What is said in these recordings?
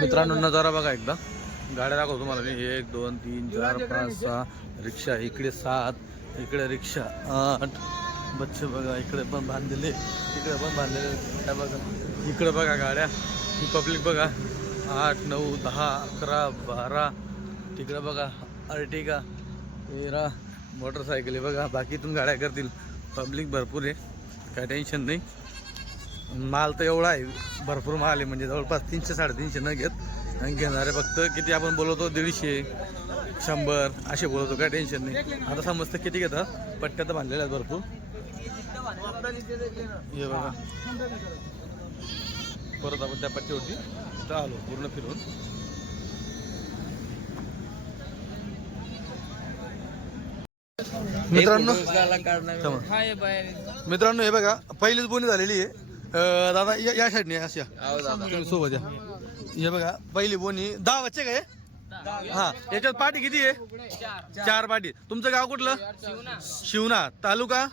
मित्रांनो नजारा बघा एकदा. गाड्या दाखवतो तुम्हाला मी. एक दोन तीन चार पाच सहा. रिक्षा इकडे सात इकडे रिक्षा आठ. बच्चे बघा इकडे पण बांधलेले. इकडे पण बांधलेले. बघा. इकडे बघा गाड्या. ही पब्लिक बघा. आठ नऊ दहा अकरा बारा. तिकडे बघा अर्टिगा तेरा. मोटरसायकल आहे बघा. बाकीतून गाड्या करतील. पब्लिक भरपूर आहे. काय टेन्शन नाही. माल तर एवढा आहे. भरपूर माल आहे. म्हणजे जवळपास तीनशे साडेतीनशे न घेत. आणि घेणारे फक्त किती आपण बोलवतो दीडशे शंभर असे बोलवतो काय टेन्शन नाही. आता समजतं किती घेतात पट्ट्या तर बांधलेल्या आहेत भरपूर. हे बघा. परत आपण त्या पट्टीवरती इथं आलो पूर्ण फिरून मित्रांनो. मित्रांनो हे बघा पहिलीच बोनी झालेली आहे. अं, दादा या या साईडने अशा. तुम्ही सोबत या. हे बघा पहिली बोनी. दहा बच्चे काय हा? याच्यात पाटी किती आहे? चार. पाटी तुमचं गाव कुठलं? शिवना. तालुका?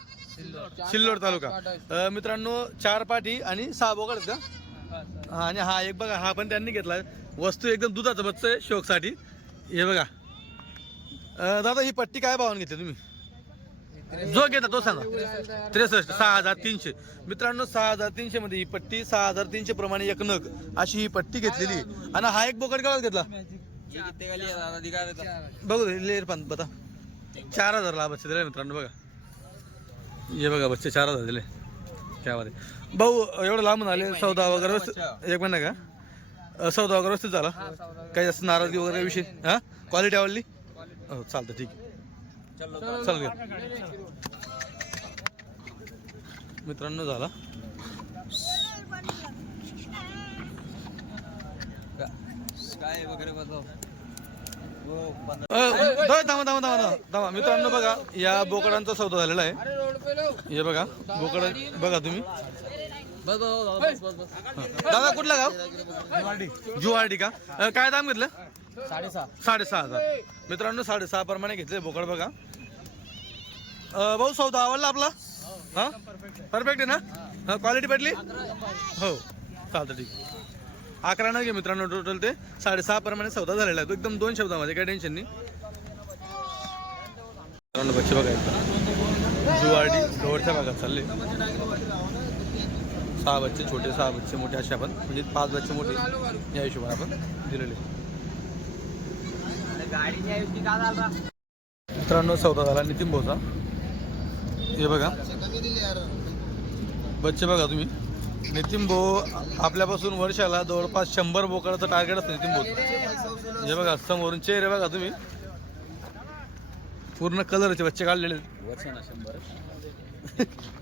सिल्लोड. तालुका. अं, मित्रांनो चार पाटी आणि सहा बोकड आहेत का? हा आणि हा एक बघा हा पण त्यांनी घेतला. वस्तू एकदम दुधाचं बच्च आहे शोकसाठी. हे बघा. अं, दादा ही पट्टी काय भावाने घेतली तुम्ही? जो घेता तो सांगा. त्रेसष्ट सहा हजार तीनशे. मित्रांनो सहा हजार तीनशे मध्ये ही पट्टी सहा हजार तीनशे प्रमाणे एक नग अशी ही पट्टी घेतलेली. आणि हा एक बोकड केवढा घेतला? बघू लेर पण बता. चार हजार ला बच्चे दिले मित्रांनो बघा. हे बघा बच्चे चार हजार दिले. त्यामध्ये भाऊ एवढं लांबून आले सौदा वगैरे एक महिना का? सौदा वगैरे व्यवस्थित झाला? काही जास्त नाराजगी वगैरे विषय हा? क्वालिटी आवडली? हो चालतं ठीक आहे. चल मित्रांनो झाला. काय वगैरे थांबा थांबा थांबा थांबा. थांबा मित्रांनो बघा या बोकडांचा सौदा झालेला आहे. हे बघा बोकड बघा तुम्ही. बस बस बस बस दादा कुठला गाव? जुवार्डी का? काय दाम घेतलं? साडेसहा. साडेसहा हजार. मित्रांनो साडेसहा प्रमाणे घेतले बोकड बघा. भाऊ सौदा आवडला आपला? हा? परफेक्ट आहे ना? क्वालिटी भेटली? हो. चालतं ठीक. अकरा न घे मित्रांनो टोटल ते. साडेसहा प्रमाणे सौदा झालेला आहे. तो एकदम दोन शब्दामध्ये काही टेन्शन नाही. मित्रांनो बघा जुवार्डी जवळच्या भागात चालले. सहा बच्चे छोटे सहा बच्चे मोठे असे आपण म्हणजे पाच बच्चे मोठे या हिशोबाने आपण दिलेले. झाला मित्रांनो चौदा झाला नितीन भोसा हे बघा. बच्चे बघा तुम्ही. नितीन भो आपल्यापासून वर्षाला जवळपास शंभर बोकडाचं टार्गेट असतं नितीन भाऊ हे बघा समोरून चेहरे बघा तुम्ही. पूर्ण कलरचे बच्चे काढलेले शंभर.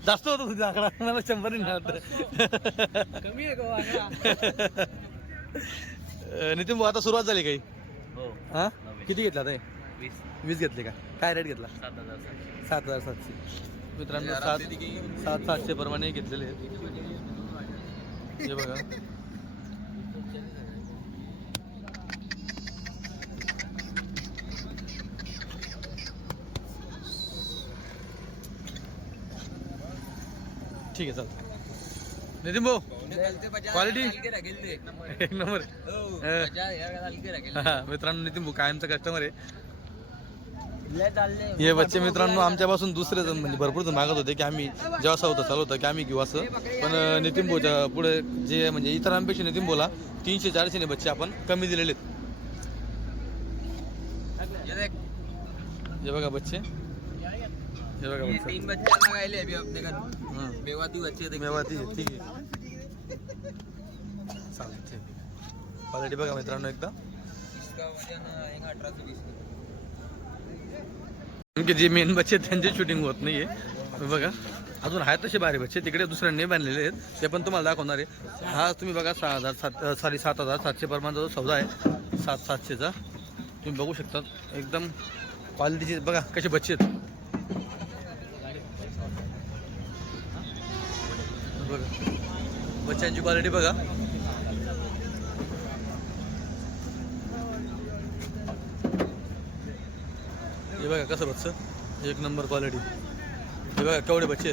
जास्त होतं तुझा आकडा. मला शंभर. कमी आहे नितीन भाऊ आता सुरुवात झाली काही? हो. हा? किती घेतला ते वीस. वीस घेतले का? काय रेट घेतला? सात हजार सातशे. सात हजार सातशे. मित्रांनो सात सात सातशे प्रमाणे घेतलेले आहेत. हे बघा. ठीक आहे चालतं नितीन भाऊ क्वालिटी एक नंबर. हो, मित्रांनो नितीन भाऊ कायमचा कस्टमर आहे. हे बच्चे मित्रांनो आमच्यापासून दुसरे जण म्हणजे भरपूर जण मागत होते की आम्ही जेव्हा असं होतं चालू होतं की आम्ही घेऊ असं. पण नितीन भाऊच्या पुढे जे म्हणजे इतरांपेक्षा नितीन भाऊला तीनशे चारशेने बच्चे आपण कमी दिलेले आहेत. हे बघा बच्चे. हे बघा बच्चे तीन बच्चे लगाए अभी अपने घर मेवाती बच्चे देख मेवाती आहे, ठीक आहे. चालेल ठीक आहे. क्वालिटी बघा मित्रांनो एकदा. इसका वजन जे मेन बच्चे त्यांची शूटिंग होत नाहीये. हे बघा. अजून आहेत तसे बारे बच्चे. तिकडे दुसऱ्यांनी बांधलेले आहेत. ते पण तुम्हाला दाखवणार आहे. हा तुम्ही बघा सहा हजार सात सॉरी सात हजार सातशे प्रमाणचा जो सौदा आहे सात सातशेचा. तुम्ही बघू शकता एकदम क्वालिटीचे बघा कसे बच्चे आहेत. बघा. बच्चांची क्वालिटी बघा. हे बघा कसं बच्चं एक नंबर क्वालिटी हे बघा केवढे बच्चे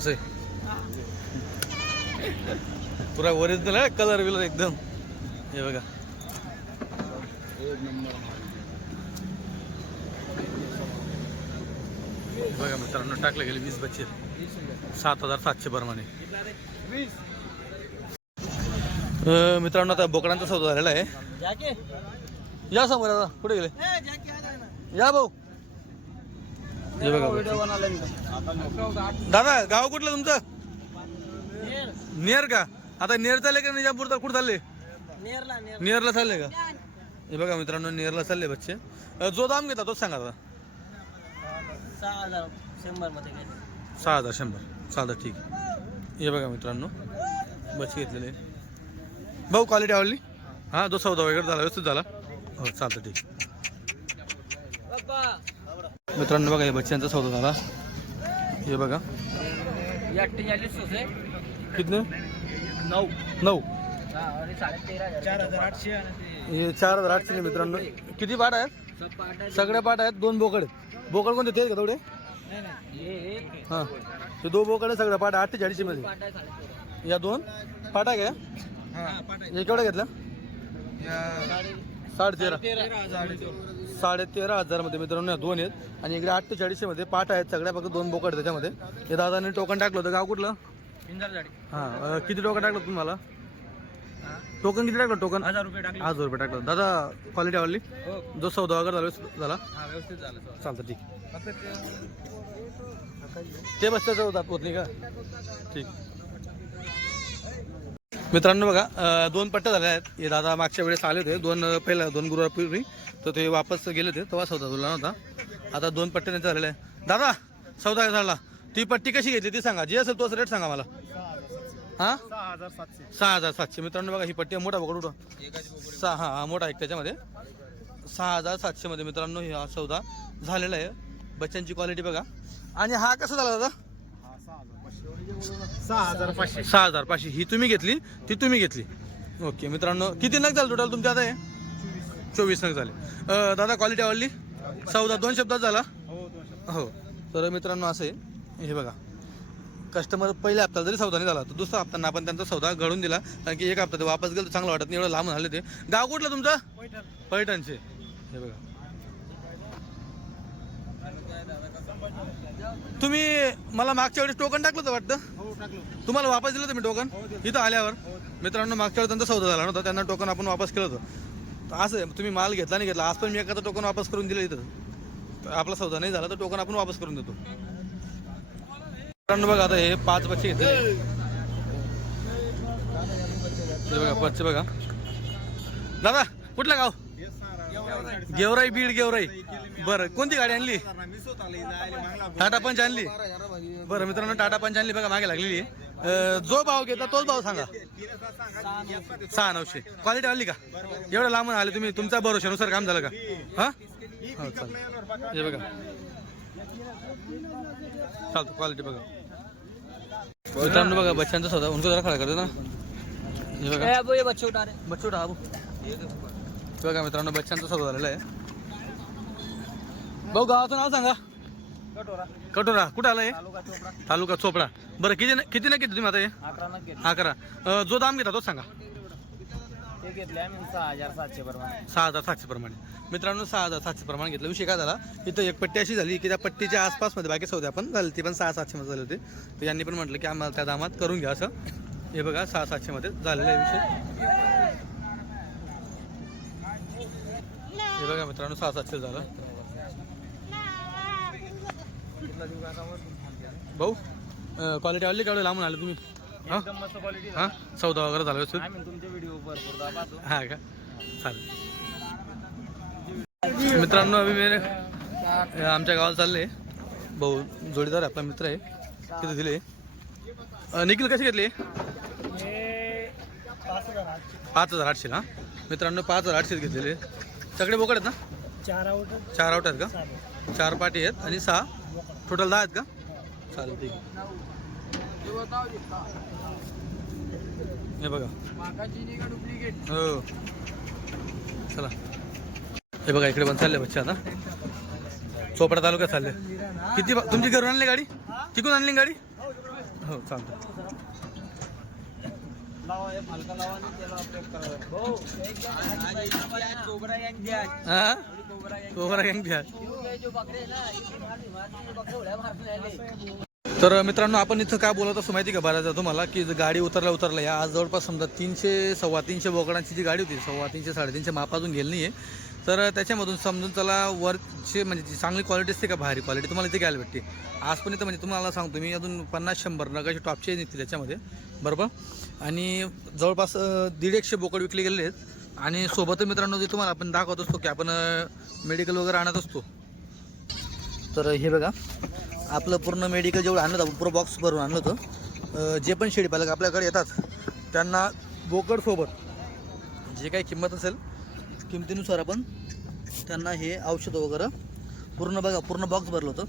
कसं आहे? पुरा ओरिजिनल आहे कलर बिलर एकदम. हे बघा. बघा मित्रांनो टाकले गेले वीस बच्चे. सात हजार सातशे प्रमाणे मित्रांनो आता बोकडांचा सौदा झालेला आहे. या समोर आता कुठे गेले? या भाऊ. हे बघा दादा गाव कुठलं तुमचं? नेर का? आता नेर चालले का निजापूर तर कुठं चालले? नेरला चालले का? हे बघा मित्रांनो नेरला चालले बच्चे. जो दाम घेता तोच सांगा आता सहा हजार शंभर. सहा हजार ठीक हे बघा मित्रांनो बच्चे घेतलेले. भाऊ क्वालिटी आवडली? हां जो सौदा वगैरे झाला व्यवस्थित झाला. हो चालतं ठीक मित्रांनो बघा हे बच्च्यांचा सौदा झाला. हे बघा. कितने? नऊ. नऊ. आणि साडे तेरा चार हजार आठशे हे चार हजार आठशे मित्रांनो. किती पाट आहेत? सगळे पाट आहेत दोन बोकड आहेत. बोकड कोणते? तेच का तेवढे? हां हे. दोन बोकड आहे सगळं पाट अठ्ठेचाळीसशे मध्ये. या दोन? पाटा घ्या हे केवढं घेतलं? साडे तेरा साडे तेरा हजारमध्ये मित्रांनो दोन आहेत. आणि इकडे अठ्ठेचाळीसशे मध्ये पाट आहेत सगळ्या फक्त दोन बोकड त्याच्यामध्ये. हे दादाने टोकन टाकलं होतं. गाव कुठलं? हां किती टोकन टाकलं तुम्हाला? टोकन किती टाकलं टोकन? हजार रुपये टाकले. हजार रुपये टाकलं. दादा क्वालिटी आवडली? हो. जो सौदा वगैरे झाला झाला? हा व्यवस्थित झालं. चालतं ठीक. ते ते बसत्याचं होतात होत नाही का? ठीक. मित्रांनो बघा दोन पट्ट्या झाल्या आहेत. हे दादा मागच्या वेळेस आले होते. दोन अं, पहिल्या दोन गुरुवारपूर्वी. तर ते वापस गेले होते. तेव्हा सौदा झाला नव्हता. आता दोन पट्टे त्यांच्या झालेल्या आहे दादा सौदा झाला. ती पट्टी कशी घेतली? ती सांगा. जी असेल तोच रेट सांगा मला. हां? सहा हजार सातशे. मित्रांनो बघा ही पट्टी मोठा पकड उठा सहा हा हा मोठा एक त्याच्यामध्ये. सहा हजार सातशे मध्ये मित्रांनो हा सौदा झालेला आहे. बच्चांची क्वालिटी बघा. आणि हा कसा झाला दादा? सहा हजार पाचशे. सहा हजार पाचशे. ही तुम्ही घेतली ती तुम्ही घेतली. ओके मित्रांनो किती नग झालं टोटल तुमच्या आता हे? चोवीस नग झाले. अं, दादा क्वालिटी आवडली? सौदा दोन शब्दात झाला? हो. तर मित्रांनो असं आहे. हे बघा. कस्टमर पहिल्या हप्त्याला जरी सौदा नाही झाला तर दुसऱ्या हप्त्यांना आपण त्यांचा सौदा घडून दिला. कारण की एक हप्ता ते वापस गेलं तर चांगलं वाटत नाही एवढं लांब झाले ते. गाव कुठलं तुमचं? पैठणचे. हे बघा. तुम्ही मला मागच्या वेळेस टोकन टाकलं होतं वाटतं? तुम्हाला वापस दिलं तुम्ही टोकन इथं आल्यावर? मित्रांनो मागच्या वेळेस त्यांचा सौदा झाला नव्हता त्यांना टोकन आपण वापस केलं होतं. तर असं आहे, तुम्ही माल घेतला नाही घेतला. आज पण मी एखादं टोकन वापस करून दिलं इथं. आपला सौदा नाही झाला तर टोकन आपण वापस करून देतो. मित्रांनो बघा आता हे पाच बच्चे घेतले. हे बघा बच्चे बघा. दादा कुठलं गाव? गेवराई बीड गेवराई. बरं कोणती गाडी आणली? टाटा पंच आणली. बरं मित्रांनो टाटा पंच आणली. बघा मागे लागलेली जो भाव घेतला तोच भाव सांगा. सहा नऊशे क्वालिटी आणली का? एवढं लांबून आले तुम्ही. तुमच्या भरोशानुसार काम झालं का? हा? हो हे बघा. चालतं क्वालिटी बघा. मित्रांनो बघा बच्चांचा सौदा. उनको जरा खडा करतो ना. हे बघा. बच्चे उठा बच्चू डाबू बघा मित्रांनो बच्चांचा सौदा झालेला आहे. भाऊ गावाचं नाव सांगा. कटोरा. कटोरा. कुठं आलं हे? तालुका चोपडा. बरं किती न- किती ना किती तुम्ही आता हे? अकरा नग घेतले जो दाम घेता सांगा. ते घेतले आम्ही सहा हजार सातशे प्रमाणे. सहा हजार सातशे प्रमाणे. मित्रांनो सहा हजार सातशे प्रमाणे घेतलं. विषय काय झाला? इथं एक पट्टी अशी झाली की त्या पट्टीच्या आसपासमध्ये बाकी सौदे आपण झाली ती पण सहा सातशेमध्ये झाले होते. तर यांनी पण म्हटलं की आम्हाला त्या दामात करून घ्या असं. हे बघा सहा सातशेमध्ये झालेलं विषय. हे बघा मित्रांनो सहा सातशे झालं. भाऊ क्वालिटी आवडली का एवढं लांबून आले तुम्ही? हा? एकदम मस्त क्वालिटी हा? सौदा वगैरे झाला व्यवस्थित? आम्ही तुमचे व्हिडिओ भरपूर पाहतो हा का? चालेल. मित्रांनो अभि मेरे आमच्या गावाला चालले. भाऊ जोडीदार आपला मित्र आहे. तिथे दिले? निखिल कसे घेतले? पाच हजार आठशे. ना मित्रांनो पाच हजार आठशे घेतलेले. सगळे बोकड आहेत ना? चार आउट चार आउट आहेत का? चार पाटी आहेत आणि सहा टोटल दहा आहेत का? चालेल ठीक हे बघा. हो. चला. हे बघा इकडे पण चालले बच्चे आता. चोपडा तालुक्यात चालले. किती तुमची घरून आणली गाडी? तिकडून आणली गाडी? हो चालतं कोबरा हा गँग घ्या तर मित्रांनो आपण इथं काय बोलत असतो माहिती का बऱ्याचदा तुम्हाला? की गाडी उतरल्या उतरल्या या आज जवळपास समजा तीनशे सव्वा तीनशे बोकडांची जी गाडी होती सव्वा तीनशे साडेतीनशे मापातून गेली नाही आहे तर त्याच्यामधून समजून त्याला वरचे म्हणजे जी चांगली क्वालिटी असते का भारी क्वालिटी तुम्हाला इथे घ्यायला भेटते. आज पण इथं म्हणजे तुम्हाला सांगतो मी अजून पन्नास शंभर नगाचे टॉपचे निघतील त्याच्यामध्ये बरोबर? आणि जवळपास दीड एकशे बोकड विकले गेलेले आहेत. आणि सोबत मित्रांनो जे तुम्हाला आपण दाखवत असतो की आपण मेडिकल वगैरे आणत असतो तर हे बघा आपलं पूर्ण मेडिकल जेवढं आणलं होतं पूर्ण बॉक्स भरून आणलं होतं जे पण शेळी पालक आपल्याकडे येतात त्यांना बोकडसोबत जे काही किंमत असेल किमतीनुसार आपण त्यांना हे औषधं वगैरे पूर्ण बघा पूर्ण बॉक्स भरलं होतं.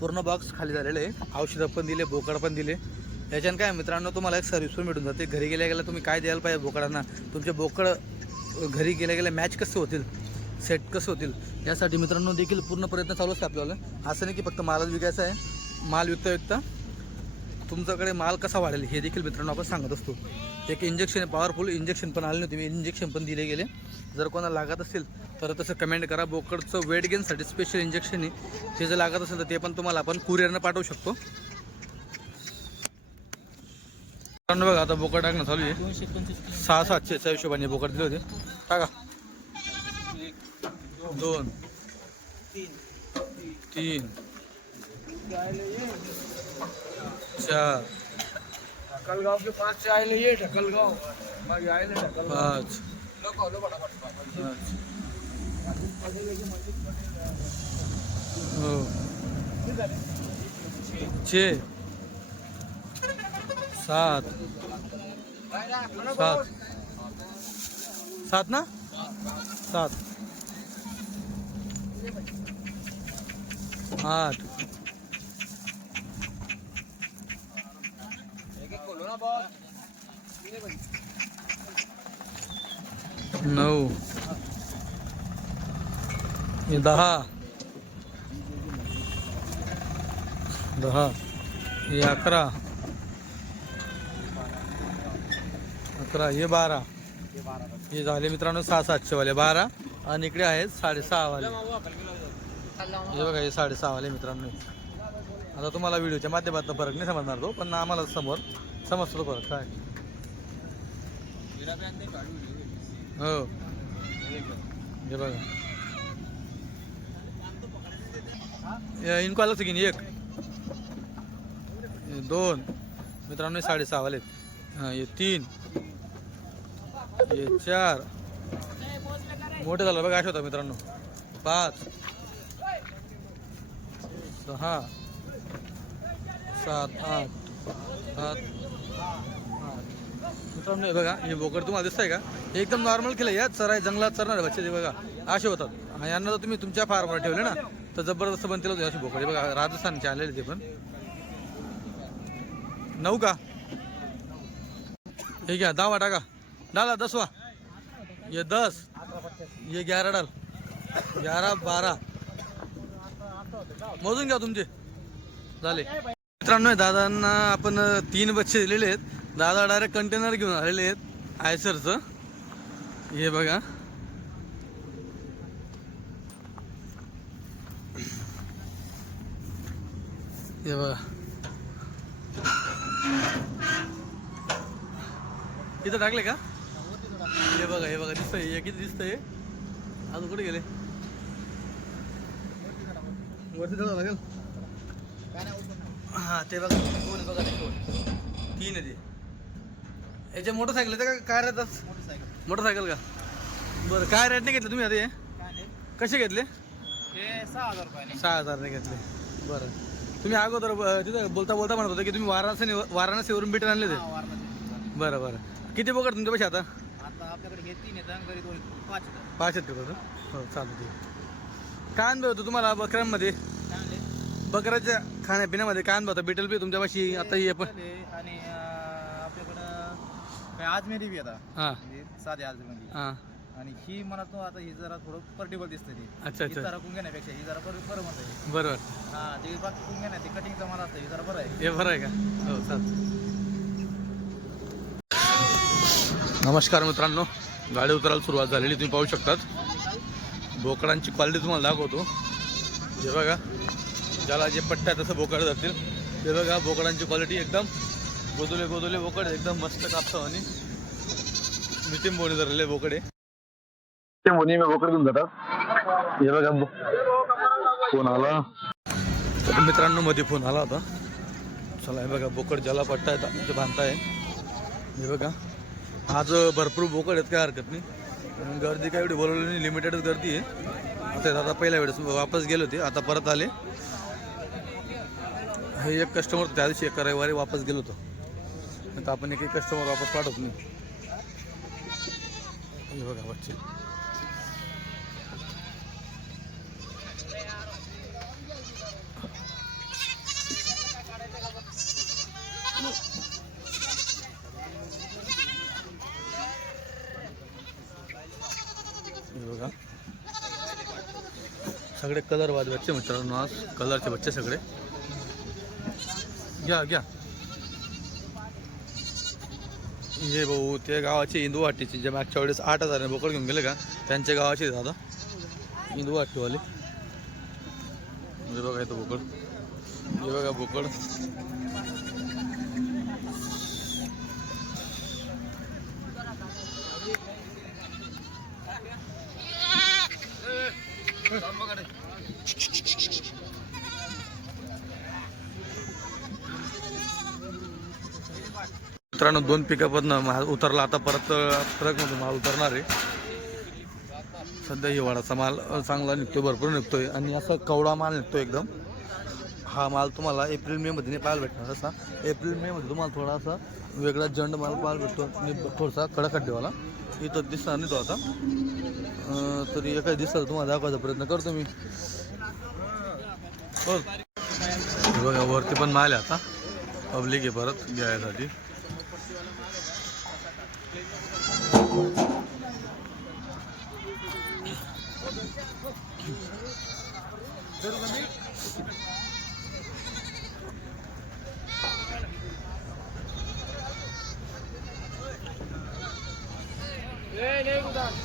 पूर्ण बॉक्स खाली झालेलं आहे. औषधं पण दिले बोकड पण दिले. याच्यानं काय मित्रांनो तुम्हाला एक सर्व्हिस पण मिळून जाते. घरी गेल्या गेल्या तुम्ही काय द्यायला पाहिजे बोकडांना? तुमचे बोकड घरी गेल्या गेल्या मॅच कसे होतील? सेट कसे होतील यासाठी मित्रांनो देखील पूर्ण प्रयत्न चालू असते आपल्याला. असं नाही की फक्त मालच विकायचा आहे माल विकता विकता तुमच्याकडे माल कसा वाढेल हे देखील मित्रांनो आपण सांगत असतो. एक इंजेक्शन आहे पॉवरफुल इंजेक्शन पण आले नव्हते मी इंजेक्शन पण दिले गेले. जर कोणाला लागत असेल तर तसं कमेंट करा. बोकडचं वेट गेनसाठी स्पेशल इंजेक्शन आहे. ते जर लागत असेल तर ते पण तुम्हाला आपण कुरिअरनं पाठवू शकतो. मित्रांनो बघा आता बोकड टाकणं चालू आहे. सहा सातशेच्या हिशोबाने बोकड दिले होते. टाका. दोन. तीन. चार. ढकलगाव के पास से आए ये ढकलगाव. मग आए ढकल पाच. हो. छे. सात. सात. सात ना? सात. आठ नऊ. हे दहा. दहा. हे अकरा. अकरा हे बारा. हे झाले मित्रांनो सहा सातशे वाले बारा. आणि इकडे आहेत साडेसहा वाले हे बघा हे साडेसहा वाले मित्रांनो. आता तुम्हाला व्हिडिओच्या माध्यमातून फरक नाही समजणार तो पण आम्हाला समोर समजतो तो फरक. काय? हो. हे बघा. हे इनको आलं की नाही? एक. दोन. मित्रांनो साडेसहा वाले. हा हे तीन. हे चार. मोठे झालं बघा होता मित्रांनो. पाच. सहा. सात आठ. सात. आठ मित्रांनो हे बघा हे बोकड तुम्हाला दिसतंय का? एकदम नॉर्मल केलं या चराय जंगलात चरणार बच्चे ते बघा. असे होतात. यांना जर तुम्ही तुमच्या फार्मवर ठेवले ना तर जबरदस्त बनतील होते असे बोकड. हे बघा राजस्थानचे आलेले ते पण. नऊ का? हे घ्या दहा वाटा का? डाला दसवा. ये दस. ये ग्यारह डाल। ग्यारह बारा मोजून घ्या तुमचे। झाले. मित्रांनो दादांना आपण तीन बच्चे दिलेले आहेत. दादा डायरेक्ट कंटेनर घेऊन आलेले आहेत आयसरचं. हे बघा. हे बघा. इथं टाकले का? हे बघा हे बघा दिसतंय हे किती दिसतंय. अजून कुठे गेले? वरती चढावं लागेल? हा ते बघा आहे बघा ते दोन तीन आहे ते. याचे मोटरसायकल येतं का? काय राहतात मोटरसायकल का? बरं काय रेटने घेतले तुम्ही आता हे? कसे घेतले? हे सहा हजार सहा हजारने घेतले. बरं. तुम्ही अगोदर तिथं बोलता बोलता म्हणत होता की तुम्ही वाराणसी वाराणसीवरून बिटर आणले ते. बरं बरं. किती बोकड तुमच्या पैसे आता? आता आपल्याकडे हे तीन येतात घरी दोन पाच पाच आहेत का तसं हो चालतं काय अनुभव होतो तुम्हाला बकऱ्यांमध्ये? चांगले बकऱ्याच्या खाण्यापिण्यामध्ये काय अनुभव होता? बिटल बी तुमच्यापाशी आता पण चांगले आणि अं, आपल्याकडं काय आजमेरी बी हां. म्हणजे साधे आजमेरी. हां. आणि ही मला तो आता ही जरा थोडं पर्टिबल दिसते ती. अच्छा ही अच्छा. जरा कुंगे पेक्षा ही जरा बरं बरं म्हणता बरोबर. हा ती बाकी कुंगे नाही ती कटिंगचा मला असतं ही जरा बरं आहे. हे बरं आहे का? हो चाल नमस्कार मित्रांनो. गाडी उतरायला सुरुवात झालेली तुम्ही पाहू शकतात. बोकडांची क्वालिटी तुम्हाला दाखवतो. हे बघा ज्याला जे पट्ट्या तसं बोकड जातील. हे बघा बोकडांची क्वालिटी एकदम गोदुले गोदुले बोकड एकदम मस्त कापतं आणि नितीन बोनी धरलेले बोकडे. बोनी मी बोकड घेऊन जातात. हे बघा फोन आला. तर मित्रांनो मध्ये फोन आला होता. चला हे बघा बोकड ज्याला पट्टा आहे ते बांधताय. हे बघा. आज भरपूर बोकड आहेत काय हरकत नाही. गर्दी काय एवढी बोलवली नाही लिमिटेडच गर्दी आहे. आता पहिल्या वेळेस वापस गेले होते आता परत आले. हे एक कस्टमर त्या दिवशी एका रविवारी वापस गेलो होतो. आता आपण एक एक कस्टमर वापस पाठवत नाही. हे बघा बच्चे हे बघा सगळे कलर बच्चे मित्रांनो आज कलरचे बच्चे सगळे. घ्या घ्या. हे भाऊ ते गावाचे इंदू वाटीचे जे मागच्या वेळेस आठ हजार बोकड घेऊन गेले का त्यांच्या गावाचे दादा. इंदू वाटीवाले. हे बघा इथं बोकड. हे बघा बोकड. मित्रांनो दोन पिकापासून माल उतरला. आता परत ट्रकमधून माल उतरणार आहे. सध्या हिवाळाचा माल चांगला निघतोय भरपूर निघतोय. आणि असा कवडा माल निघतो एकदम. हा माल तुम्हाला एप्रिल मे मध्ये नाही पाहायला भेटणार. असा एप्रिल मे मध्ये तुम्हाला थोडासा वेगळा जंड माल पाहायला भेटतो. आणि थोडासा कडक इथं दिसणार नाही तो आता. तरी एका दिसला तुम्हाला दाखवायचा प्रयत्न करतो मी. बघा. वरती पण माल आहे आता. पब्लिक आहे परत घ्यायसाठी. Hey, hey, good